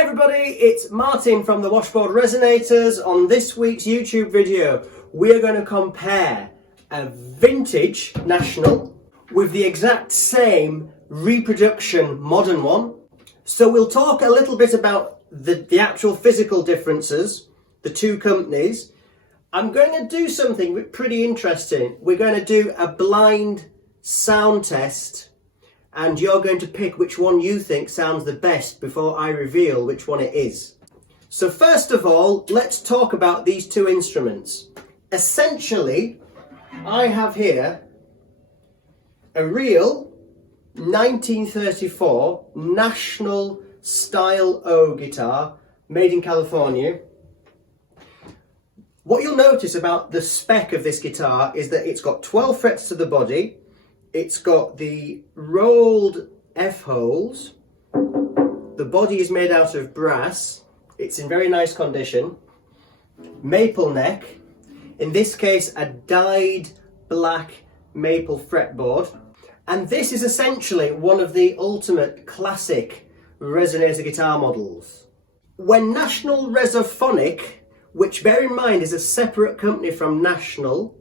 Hi everybody, it's Martin from the Washboard Resonators. On this week's YouTube video, we are going to compare a vintage National with the exact same reproduction modern one. So we'll talk a little bit about the actual physical differences, the two companies. I'm going to do something pretty interesting. We're going to do a blind sound test, and you're going to pick which one you think sounds the best before I reveal which one it is. So first of all, let's talk about these two instruments. Essentially, I have here a real 1934 National Style O guitar made in California. What you'll notice about the spec of this guitar is that it's got 12 frets to the body. It's got the rolled F-holes. The body is made out of brass. It's in very nice condition. Maple neck. In this case, a dyed black maple fretboard. And this is essentially one of the ultimate classic Resonator guitar models. When National Resophonic, which bear in mind is a separate company from National,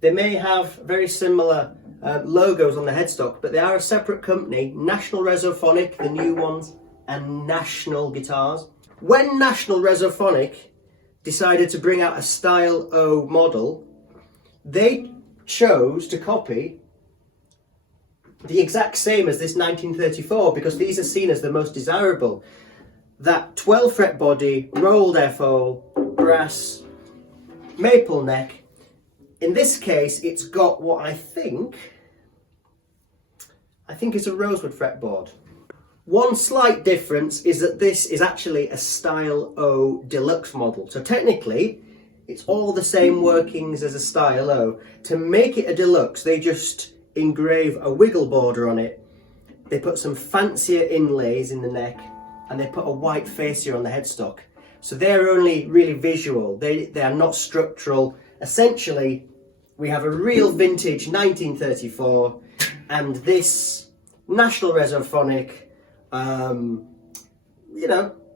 they may have very similar logos on the headstock, but they are a separate company. National Resophonic, the new ones, and National guitars. When National Resophonic decided to bring out a Style O model, they chose to copy the exact same as this 1934 because these are seen as the most desirable. That 12 fret body, rolled F-hole, brass, maple neck. In this case, it's got what I think is a rosewood fretboard. One slight difference is that this is actually a Style O Deluxe model. So technically, it's all the same workings as a Style O. To make it a Deluxe, they just engrave a wiggle border on it. They put some fancier inlays in the neck, and they put a white fascia on the headstock. So they're only really visual. They are not structural. Essentially, we have a real vintage 1934 and this National Resophonic,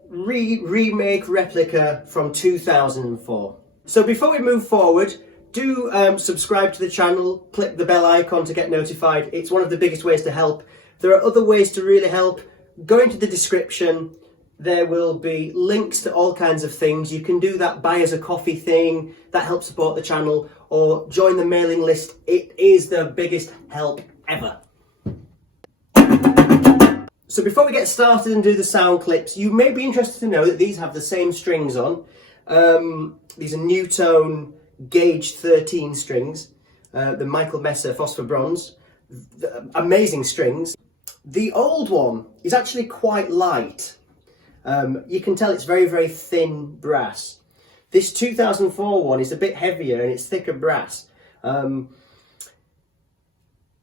remake replica from 2004. So before we move forward, do subscribe to the channel, click the bell icon to get notified. It's one of the biggest ways to help. There are other ways to really help. Go into the description. There will be links to all kinds of things. You can do that buy us a coffee thing. That helps support the channel. Or join the mailing list. It is the biggest help ever. So before we get started and do the sound clips, you may be interested to know that these have the same strings on. These are Newtone gauge 13 strings. The Michael Messer Phosphor Bronze. Amazing strings. The old one is actually quite light. You can tell it's very, very thin brass. This 2004 one is a bit heavier and it's thicker brass. The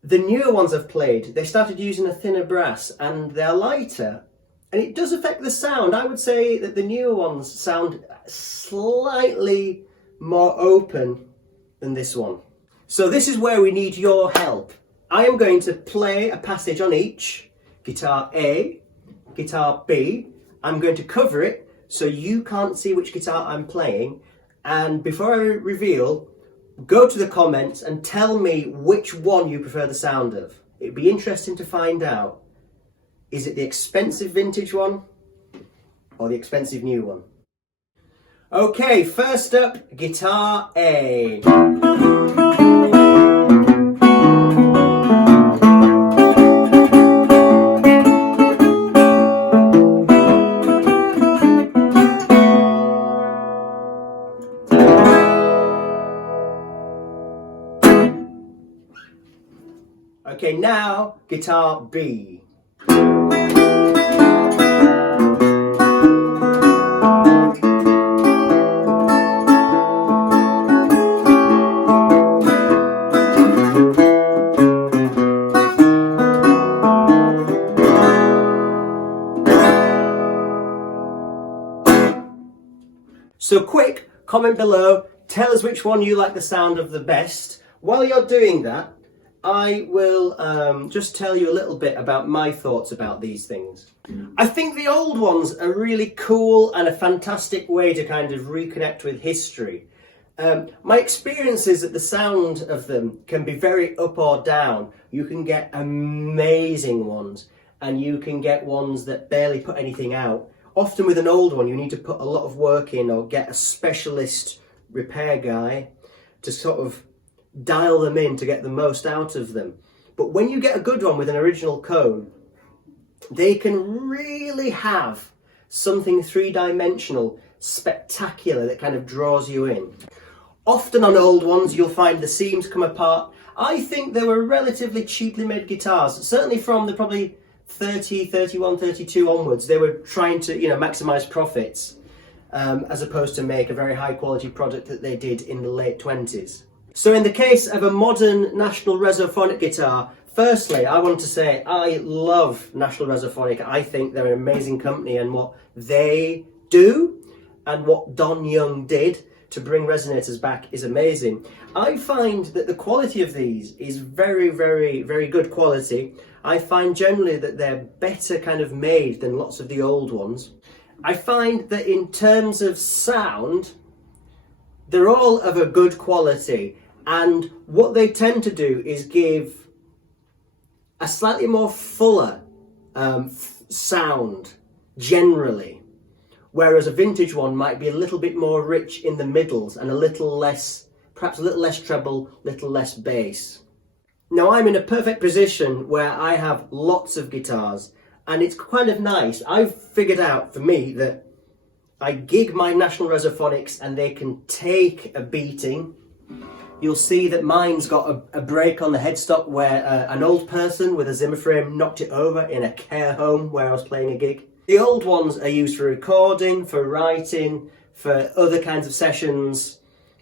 newer ones I've played, they started using a thinner brass and they're lighter. And it does affect the sound. I would say that the newer ones sound slightly more open than this one. So this is where we need your help. I am going to play a passage on each. Guitar A, guitar B. I'm going to cover it so you can't see which guitar I'm playing. And before I reveal, go to the comments and tell me which one you prefer the sound of. It'd be interesting to find out. Is it the expensive vintage one or the expensive new one? Okay, first up, guitar A. Okay, now guitar B. So quick, comment below, tell us which one you like the sound of the best. While you're doing that, I will just tell you a little bit about my thoughts about these things. I think the old ones are really cool and a fantastic way to kind of reconnect with history. My experience is that the sound of them can be very up or down. You can get amazing ones and you can get ones that barely put anything out. Often with an old one you need to put a lot of work in or get a specialist repair guy to sort of dial them in to get the most out of them. But when you get a good one with an original cone, they can really have something three-dimensional, spectacular, that kind of draws you in. Often on old ones you'll find the seams come apart. I think they were relatively cheaply made guitars, certainly from the probably 30, 31, 32 onwards. They were trying to, maximise profits as opposed to make a very high quality product that they did in the late 20s. So in the case of a modern National Resophonic guitar, firstly, I want to say I love National Resophonic. I think they're an amazing company, and what they do and what Don Young did to bring resonators back is amazing. I find that the quality of these is very, very, very good quality. I find generally that they're better kind of made than lots of the old ones. I find that in terms of sound, they're all of a good quality. And what they tend to do is give a slightly more fuller sound, generally. Whereas a vintage one might be a little bit more rich in the middles and a little less, perhaps a little less treble, little less bass. Now I'm in a perfect position where I have lots of guitars, and it's kind of nice. I've figured out for me that I gig my National Resophonics and they can take a beating. You'll see that mine's got a break on the headstock where an old person with a Zimmer frame knocked it over in a care home where I was playing a gig. The old ones are used for recording, for writing, for other kinds of sessions,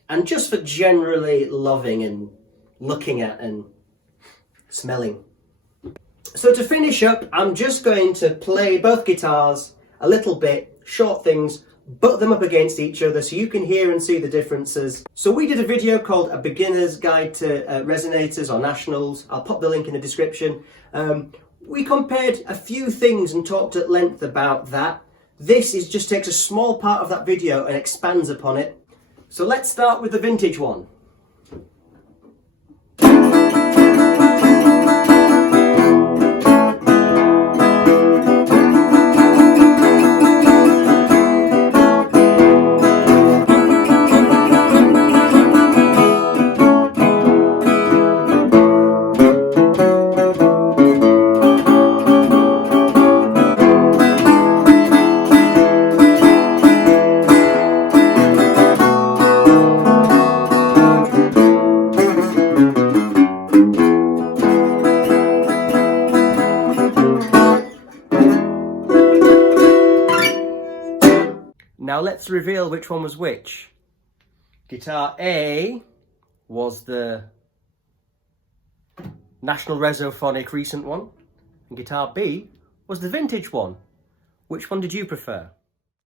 and just for generally loving and looking at and smelling. So to finish up, I'm just going to play both guitars a little bit, short things, butt them up against each other so you can hear and see the differences. So we did a video called A Beginner's Guide to Resonators or Nationals. I'll pop the link in the description. We compared a few things and talked at length about that. This just takes a small part of that video and expands upon it. So let's start with the vintage one. Now let's reveal which one was which. Guitar A was the National Resophonic recent one, and guitar B was the vintage one. Which one did you prefer?